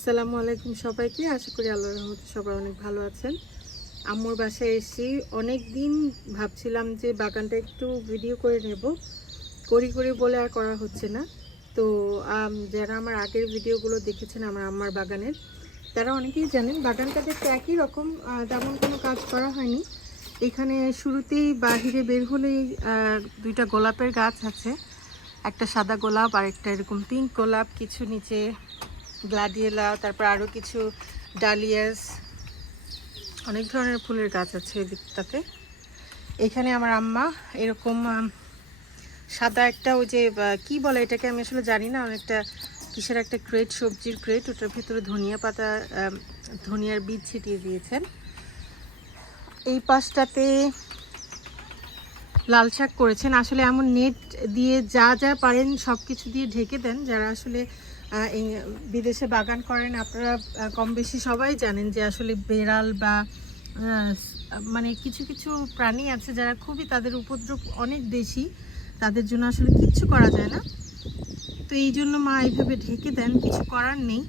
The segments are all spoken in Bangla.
আসসালামু আলাইকুম সবাইকে। আশা করি আল্লাহর রহমতে সবাই অনেক ভালো আছেন। আম্মুর বাসায় এসেছি অনেক দিন ভাবছিলাম যে বাগানটা একটু ভিডিও করে নেব। করি করি বলে আর করা হচ্ছে না। তো যারা আমার আগের ভিডিওগুলো দেখেছেন আমার আম্মার বাগানের, তারা অনেকেই জানেন বাগানটা দেখতে একই রকম তেমন কোনো কাজ করা হয়নি। এখানে শুরুতেই বাহিরে বের হলেই দুইটা গোলাপের গাছ আছে। একটা সাদা গোলাপ আর একটা এরকম পিঙ্ক গোলাপ, কিছু নিচে গ্লাডিয়েলা তারপর আরও কিছু ডালিয়াস, অনেক ধরনের ফুলের গাছ আছে এদিকটাতে। এখানে আমার আম্মা এরকম সাদা একটা ওই যে কি বলে এটাকে আমি আসলে জানি না, অনেকটা কিসের একটা ক্রেট সবজির ক্রেট ওটার ভিতরে ধনিয়া পাতা ধনিয়ার বীজ ছিটিয়ে দিয়েছেন। এই পাশটাতে লাল শাক করেছেন। আসলে এমন নেট দিয়ে যা যা পারেন সব কিছু দিয়ে ঢেকে দেন। যারা আসলে বিদেশে বাগান করেন আপনারা কম বেশি সবাই জানেন যে আসলে বেড়াল বা মানে কিছু কিছু প্রাণী আছে যারা খুবই তাদের উপদ্রব অনেক বেশি, তাদের জন্য আসলে কিচ্ছু করা যায় না। তো এই জন্য মা এইভাবে ঢেকে দেন, কিছু করার নেই।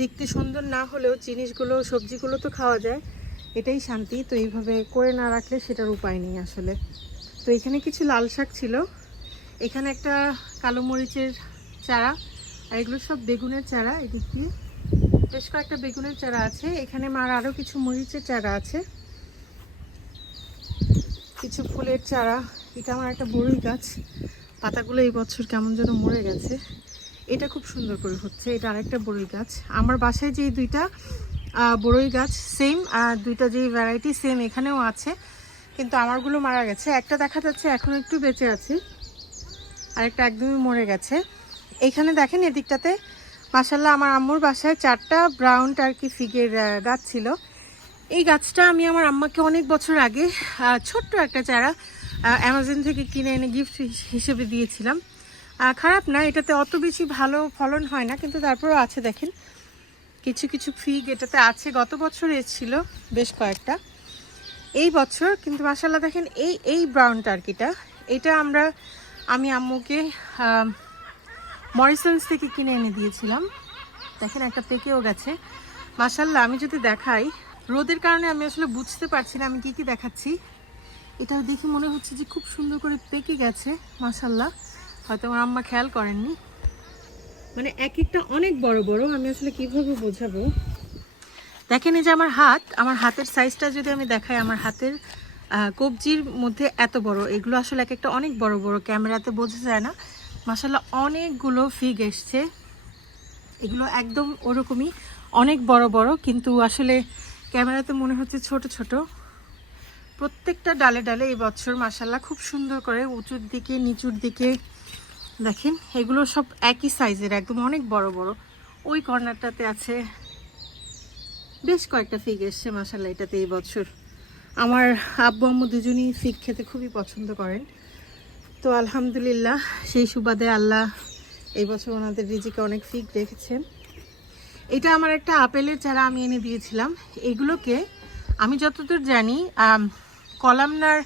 দেখতে সুন্দর না হলেও জিনিসগুলো, সবজিগুলো তো খাওয়া যায়। এটাই শান্তি, তো এইভাবে করে না রাখলে সেটার উপায় নেই আসলে। তো এখানে কিছু লাল শাক ছিল। এখানে একটা কালো মরিচের চারা আর এগুলো সব বেগুনের চারা এদিক দিয়ে। বেশ কয়েকটা বেগুনের চারা আছে। এখানে মার আরও কিছু মরিচের চারা আছে। কিছু ফুলের চারা। এটা আমার একটা বড়ই গাছ। পাতাগুলো এই বছর কেমন যেন মরে গেছে। এটা খুব সুন্দর করে হচ্ছে। এটা আরেকটা বড়ই গাছ। আমার বাসায় যে দুইটা বড়ই গাছ সেম আর দুইটা যেই ভ্যারাইটি সেম এখানেও আছে। কিন্তু আমারগুলো মারা গেছে। একটা দেখা যাচ্ছে এখন একটু বেঁচে আছে। আর একটা একদমই মরে গেছে। এইখানে দেখেন এদিকটাতে মাসাল্লাহ আমার আম্মুর বাসায় চারটা ব্রাউন টার্কি ফিগের গাছ ছিল। এই গাছটা আমি আমার আম্মাকে অনেক বছর আগে ছোট্ট একটা চারা অ্যামাজন থেকে কিনে এনে গিফট হিসেবে দিয়েছিলাম। খারাপ না, এটাতে অত বেশি ভালো ফলন হয় না, কিন্তু তারপরেও আছে দেখেন। কিছু কিছু ফিগ এটাতে আছে, গত বছর এসেছিল বেশ কয়েকটা। এই বছর কিন্তু মাসাল্লাহ দেখেন, এই এই ব্রাউন টার্কিটা এটা আমরা, আমি আম্মুকে মরিসন্স থেকে কিনে এনে দিয়েছিলাম। দেখেন, একটা পেকেও গেছে। মাসাল্লাহ আমি যদি দেখাই, রোদের কারণে আমি আসলে বুঝতে পারছি না আমি কি কি দেখাচ্ছি। এটা দেখে মনে হচ্ছে যে খুব সুন্দর করে পেকে গেছে মাসাল্লাহ হয়তো আমার আম্মা খেয়াল করেননি। মানে এক একটা অনেক বড় বড়, আমি আসলে কীভাবে বোঝাবো? দেখেন, এই যে আমার হাত, আমার হাতের সাইজটা যদি আমি দেখাই, আমার হাতের কবজির মধ্যে এত বড়, এগুলো আসলে এক একটা অনেক বড় বড়, ক্যামেরাতে বোঝা যায় না। মাসাল্লাহ অনেকগুলো ফিগ এসছে। এগুলো একদম ওরকমই, অনেক বড় বড়, কিন্তু আসলে ক্যামেরাতে মনে হচ্ছে ছোট ছোট। প্রত্যেকটা ডালে ডালে এই বছর মাসাল্লাহ খুব সুন্দর করে উঁচুর দিকে, নিচুর দিকে, দেখেন, এগুলো সব একই সাইজের একদম অনেক বড় বড়। ওই কর্নারটাতে আছে বেশ কয়েকটা ফিগ এসছে মাসাল্লাহ এটাতে এই বছর। আমার আব্বু আম্মু দুজনই ফিগ খেতে খুবই পছন্দ করেন। তো আলহামদুলিল্লাহ, সেই সুবাদে আল্লাহ এই বছর ওনাদের রিজিকে অনেক ফিগ রেখেছেন। এটা আমার একটা আপেলের চারা আমি এনে দিয়েছিলাম। এগুলোকে আমি যতদূর জানি কলামনার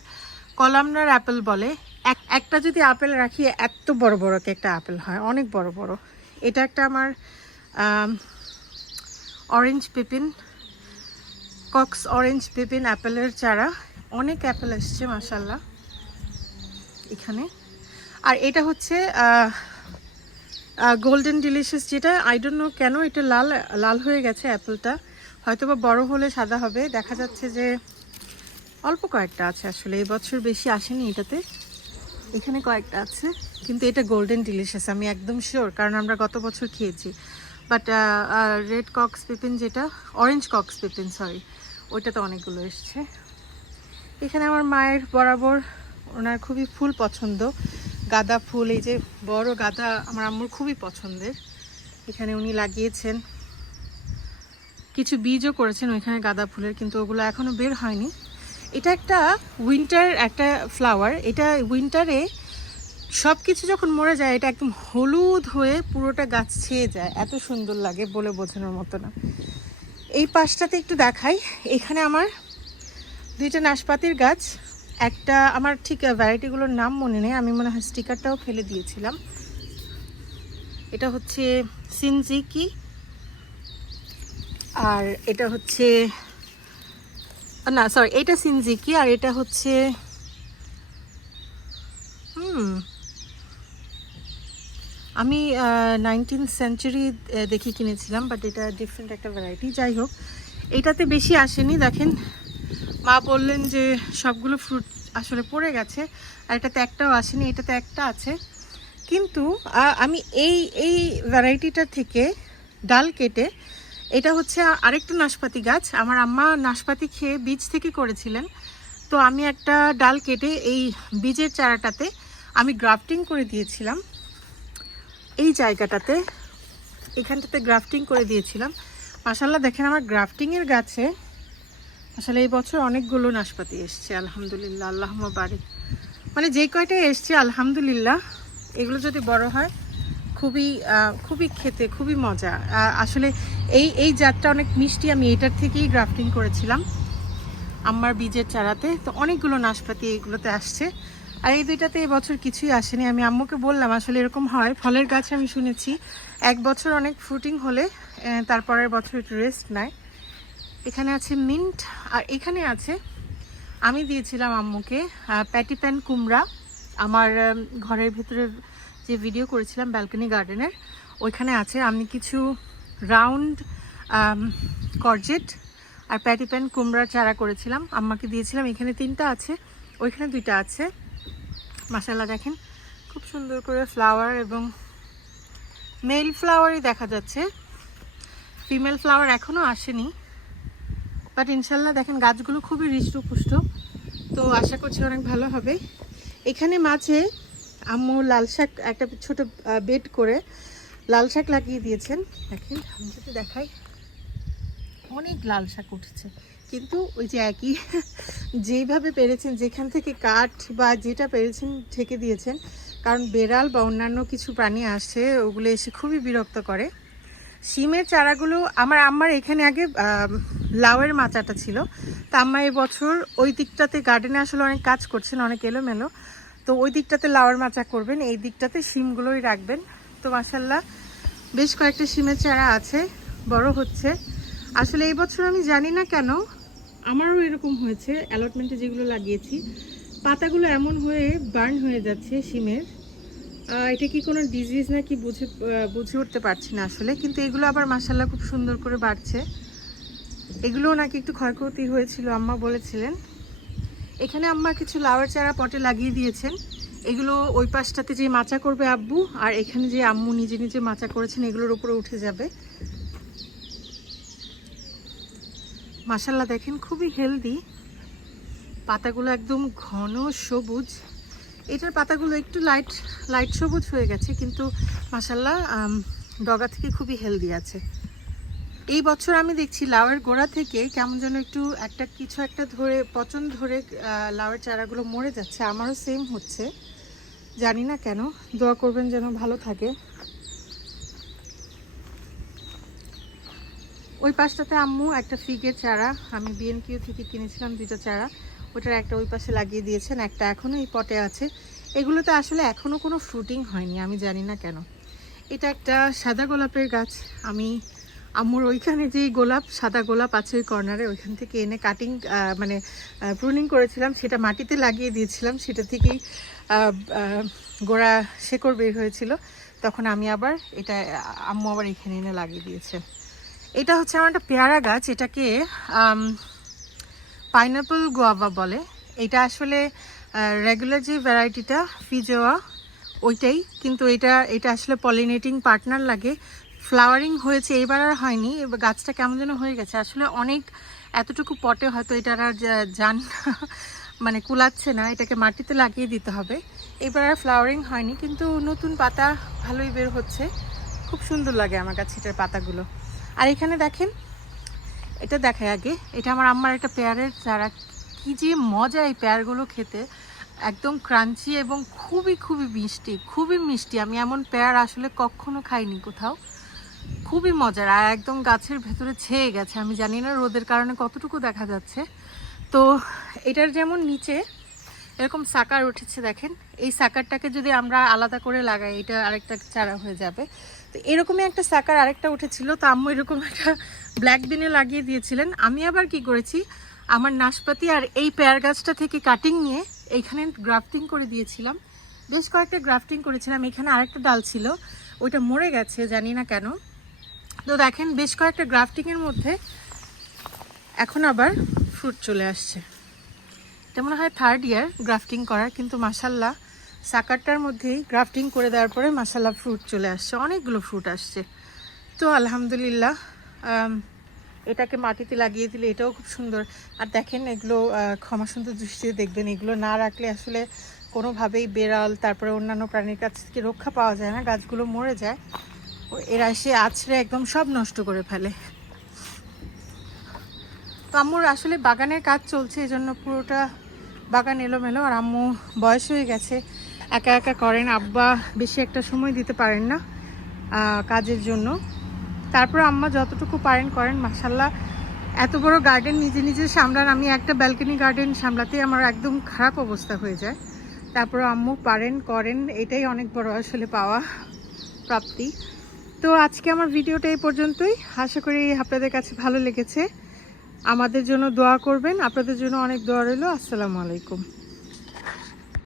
কলামনার অ্যাপেল বলে। এক- একটা যদি আপেল রাখি, এত বড় বড় একটা আপেল হয়, অনেক বড় বড়। এটা একটা আমার orange pippin Cox orange pippin অ্যাপেলের চারা। অনেক অ্যাপেল এসছে মাসাল্লাহ এখানে। আর এটা হচ্ছে গোল্ডেন ডিলিশিয়াস যেটা আই ডোন্ট নো কেন এটা লাল লাল হয়ে গেছে অ্যাপেলটা। হয়তো বা বড়ো হলে সাদা হবে। দেখা যাচ্ছে যে অল্প কয়েকটা আছে আসলে, এই বছর বেশি আসেনি এটাতে। এখানে কয়েকটা আছে, কিন্তু এটা গোল্ডেন ডিলিশিয়াস আমি একদম শিওর কারণ আমরা গত বছর খেয়েছি। বাট রেড কক্স পিপিন যেটা অরেঞ্জ কক্স পিপিন সরি ওইটাতে অনেকগুলো এসছে। এখানে আমার মায়ের বরাবর ওনার খুবই ফুল পছন্দ। গাঁদা ফুল, এই যে বড় গাঁদা আমার আম্মুর খুবই পছন্দের। এখানে উনি লাগিয়েছেন। কিছু বীজও করেছেন ওইখানে গাঁদা ফুলের, কিন্তু ওগুলো এখনও বের হয়নি। এটা একটা উইন্টার একটা ফ্লাওয়ার এটা উইন্টারে সব কিছু যখন মরে যায়, এটা একদম হলুদ হয়ে পুরোটা গাছ ছেয়ে যায়। এত সুন্দর লাগে বলে বোঝানোর মতো না। এই পাশটাতে একটু দেখাই। এখানে আমার দুইটা নাশপাতির গাছ। একটা, আমার ঠিক ভ্যারাইটিগুলোর নাম মনে নেই, আমি মনে হয় স্টিকারটাও ফেলে দিয়েছিলাম। এটা হচ্ছে সিনজিকি আর এটা হচ্ছে না সরি এটা সিনজিকি আর এটা হচ্ছে, হুম, আমি নাইনটিন সেঞ্চুরি দেখে কিনেছিলাম বাট এটা ডিফারেন্ট একটা ভ্যারাইটি যাই হোক। এটাতে বেশি আসেনি, দেখেন মা বললেন যে সবগুলো ফ্রুট আসলে পড়ে গেছে, আর এটাতে একটাও আসেনি, এটাতে একটা আছে। কিন্তু আমি এই এই ভ্যারাইটিটা থেকে ডাল কেটে, এটা হচ্ছে আরেকটা নাশপাতি গাছ। আমার আম্মা নাশপাতি খেয়ে বীজ থেকে করেছিলেন। তো আমি একটা ডাল কেটে এই বীজের চারাটাতে আমি গ্রাফটিং করে দিয়েছিলাম। এই জায়গাটাতে, এখানটাতে গ্রাফটিং করে দিয়েছিলাম। মাসাল্লাহ দেখেন আমার গ্রাফটিংয়ের গাছে আসলে এই বছর অনেকগুলো নাশপাতি এসছে, আলহামদুলিল্লাহ, আল্লাহ বাড়ি মানে যে কয়টা এসছে, আলহামদুলিল্লাহ, এগুলো যদি বড় হয়, খুবই খুবই খেতে, খুবই মজা। আসলে এই এই জাতটা অনেক মিষ্টি, আমি এটার থেকেই গ্রাফটিং করেছিলাম আমার বীজের চারাতে। তো অনেকগুলো নাশপাতি এইগুলোতে আসছে। আর এই দুইটাতে এবছর কিছুই আসেনি। আমি আম্মুকে বললাম, আসলে এরকম হয়, ফলের গাছ আমি শুনেছি, এক বছর অনেক ফ্রুটিং হলে তারপরের বছর একটু রেস্ট নেয়। এখানে আছে মিন্ট, আর এখানে আছে, আমি দিয়েছিলাম আম্মুকে প্যাটি প্যান কুমড়া। আমার ঘরের ভিতরে যে ভিডিও করেছিলাম ব্যালকনি গার্ডেনের ওইখানে আছে আমি কিছু রাউন্ড করজেট আর প্যাটি প্যান কুমড়ার চারা করেছিলাম। আম্মাকে দিয়েছিলাম, এখানে তিনটা আছে, ওইখানে দুইটা আছে। মাসাল্লাহ দেখেন, খুব সুন্দর করে ফ্লাওয়ার এবং মেল ফ্লাওয়ারই দেখা যাচ্ছে। ফিমেল ফ্লাওয়ার এখনও আসেনি। বাট ইনশাল্লাহ দেখেন, গাছগুলো খুবই হৃষ্টপুষ্ট। তো আশা করছি অনেক ভালো হবে। এখানে মাঝে আম্মু লাল শাক, একটা ছোট বেড করে লাল শাক লাগিয়ে দিয়েছেন। দেখেন যদি দেখাই, অনেক লাল শাক উঠেছে। কিন্তু ওই যে একই, যেইভাবে পেরেছেন, যেখান থেকে কাঠ বা যেটা পেরেছেন ঠেকে দিয়েছেন, কারণ বেড়াল বা অন্যান্য কিছু প্রাণী আসছে ওগুলো এসে খুবই বিরক্ত করে। শিমের চারাগুলো আমার আম্মার এখানে আগে লাউয়ের মাচাটা ছিল। তা আম্মা এবছর ওই দিকটাতে গার্ডেনে আসলে অনেক কাজ করছেন অনেক এলোমেলো। তো ওই দিকটাতে লাউয়ের মাচা করবেন এই দিকটাতে শিমগুলোই রাখবেন। তো মাসাল্লাহ বেশ কয়েকটা শিমের চারা আছে বড় হচ্ছে। আসলে এই বছর আমি জানি না কেন আমারও এরকম হয়েছে অ্যালটমেন্টে যেগুলো লাগিয়েছি পাতাগুলো এমন হয়ে বার্ন হয়ে যাচ্ছে আহ, এটা কি কোনো ডিজিজ নাকি বুঝে বুঝে উঠতে পারছি না আসলে, কিন্তু এগুলো আবার মাসাল্লাহ খুব সুন্দর করে বাড়ছে। এগুলো নাকি একটু ক্ষয়ক্ষতি হয়েছিল, আম্মা বলেছিলেন। এখানে আম্মা কিছু লাউয়ের চারা পটে লাগিয়ে দিয়েছেন। এগুলো ওই পাশটাতে যে মাচা করবে আব্বু, আর এখানে যে আম্মু নিজে নিজে মাচা করেছেন, এগুলোর উপরে উঠে যাবে। মাসাল্লাহ দেখেন, খুবই হেলদি পাতাগুলো একদম ঘন সবুজ। এটার পাতাগুলো একটু লাইট লাইট সবুজ হয়ে গেছে, কিন্তু মাসাল্লাহ ডগা থেকে খুবই হেলদি আছে। এই বছর আমি দেখছি লাউয়ের গোড়া থেকে কেমন যেন একটু একটা কিছু একটা ধরে, পচন ধরে লাউয়ের চারাগুলো মরে যাচ্ছে। আমারও সেম হচ্ছে। জানি না কেন। দোয়া করবেন যেন ভালো থাকে। ওই পাশটাতে আম্মু একটা ফিগের চারা, আমি বিএনকিউ থেকে কিনেছিলাম দুটো চারা। ওটার একটা ওই পাশে লাগিয়ে দিয়েছেন, একটা এখনও এই পটে আছে। এগুলোতে আসলে এখনও কোনো ফ্রুটিং হয়নি, আমি জানি না কেন। এটা একটা সাদা গোলাপের গাছ। আমি আম্মুর ওইখানে যে গোলাপ, সাদা গোলাপ আছে ওই কর্নারে ওইখান থেকে এনে কাটিং মানে প্রুনিং করেছিলাম। সেটা মাটিতে লাগিয়ে দিয়েছিলাম। সেটা থেকেই গোড়া শেকড় বের হয়েছিল। তখন আমি আবার এটা, আম্মু আবার এখানে এনে লাগিয়ে দিয়েছে। এটা হচ্ছে আমার একটা পেয়ারা গাছ। এটাকে পাইনাপল গোয়াবা বলে। এটা আসলে রেগুলার যে ভ্যারাইটিটা ফিজোয়া ওইটাই। কিন্তু এটা এটা আসলে পলিনেটিং পার্টনার লাগে। ফ্লাওয়ারিং হয়েছে, এবার আর হয়নি। এবার গাছটা কেমন যেন হয়ে গেছে। আসলে অনেক, এতটুকু পটে হয়তো এটার আর যান মানে কুলাচ্ছে না, এটাকে মাটিতে লাগিয়ে দিতে হবে। এবার আর ফ্লাওয়ারিং হয়নি, কিন্তু নতুন পাতা ভালোই বের হচ্ছে। খুব সুন্দর লাগে আমার কাছে এটার পাতাগুলো। আর এখানে দেখেন এটা দেখায় আগে। এটা আমার আম্মার একটা পেয়ারের চারা। কি যে মজা এই পেয়ারগুলো খেতে। একদম ক্রাঞ্চি এবং খুবই খুবই মিষ্টি খুবই মিষ্টি। আমি এমন পেয়ার আসলে কখনো খাইনি কোথাও। খুবই মজার। আর একদম গাছের ভেতরে ছেয়ে গেছে। আমি জানি না রোদের কারণে কতটুকু দেখা যাচ্ছে। তো এটার যেমন নিচে এরকম সাকার উঠেছে দেখেন। এই সাকারটাকে যদি আমরা আলাদা করে লাগাই, এটা আরেকটা চারা হয়ে যাবে। তো এরকমই একটা সাকার আরেকটা উঠেছিল। তো আম্মু এরকম একটা ব্ল্যাক বিনে লাগিয়ে দিয়েছিলেন। আমি আবার কি করেছি, আমার নাশপাতি আর এই পেয়ার গাছটা থেকে কাটিং নিয়ে এইখানে গ্রাফটিং করে দিয়েছিলাম। বেশ কয়েকটা গ্রাফটিং করেছিলাম, এখানে আরেকটা ডাল ছিল, ওইটা মরে গেছে, জানি না কেন। তো দেখেন, বেশ কয়েকটা গ্রাফটিংয়ের মধ্যে এখন আবার ফ্রুট চলে আসছে। এটা মনে হয় থার্ড ইয়ার গ্রাফটিং করার, কিন্তু মাসাল্লাহ সাকারটার মধ্যেই গ্রাফটিং করে দেওয়ার পরে মাসাল্লাহ ফ্রুট চলে আসছে, অনেকগুলো ফ্রুট আসছে। তো আলহামদুলিল্লাহ এটাকে মাটিতে লাগিয়ে দিলে এটাও খুব সুন্দর। আর দেখেন এগুলো ক্ষমা সুন্দর দৃষ্টিতে দেখবেন, এগুলো না রাখলে আসলে কোনোভাবেই বেড়াল, তারপরে অন্যান্য প্রাণীর কাছ থেকে রক্ষা পাওয়া যায় না, গাছগুলো মরে যায়। এরা এসে আছড়ে একদম সব নষ্ট করে ফেলে। তো আম্মুর আসলে বাগানের কাজ চলছে এই জন্য পুরোটা বাগান এলোমেলো। আর আম্মু বয়স হয়ে গেছে, একা একা করেন, আব্বা বেশি একটা সময় দিতে পারেন না কাজের জন্য। তারপর আম্মা যতটুকু পারেন করেন মাসাল্লাহ এত বড় গার্ডেন নিজে নিজে সামলান। আমি একটা ব্যালকনি গার্ডেন সামলাতেই আমার একদম খারাপ অবস্থা হয়ে যায়। তারপর আম্মু পারেন, করেন, এটাই অনেক বড় আসলে পাওয়া প্রাপ্তি। তো আজকে আমার ভিডিওটা এই পর্যন্তই। আশা করি আপনাদের কাছে ভালো লেগেছে। আমাদের জন্য দোয়া করবেন। আপনাদের জন্য অনেক দোয়া রইল। আসসালামু আলাইকুম।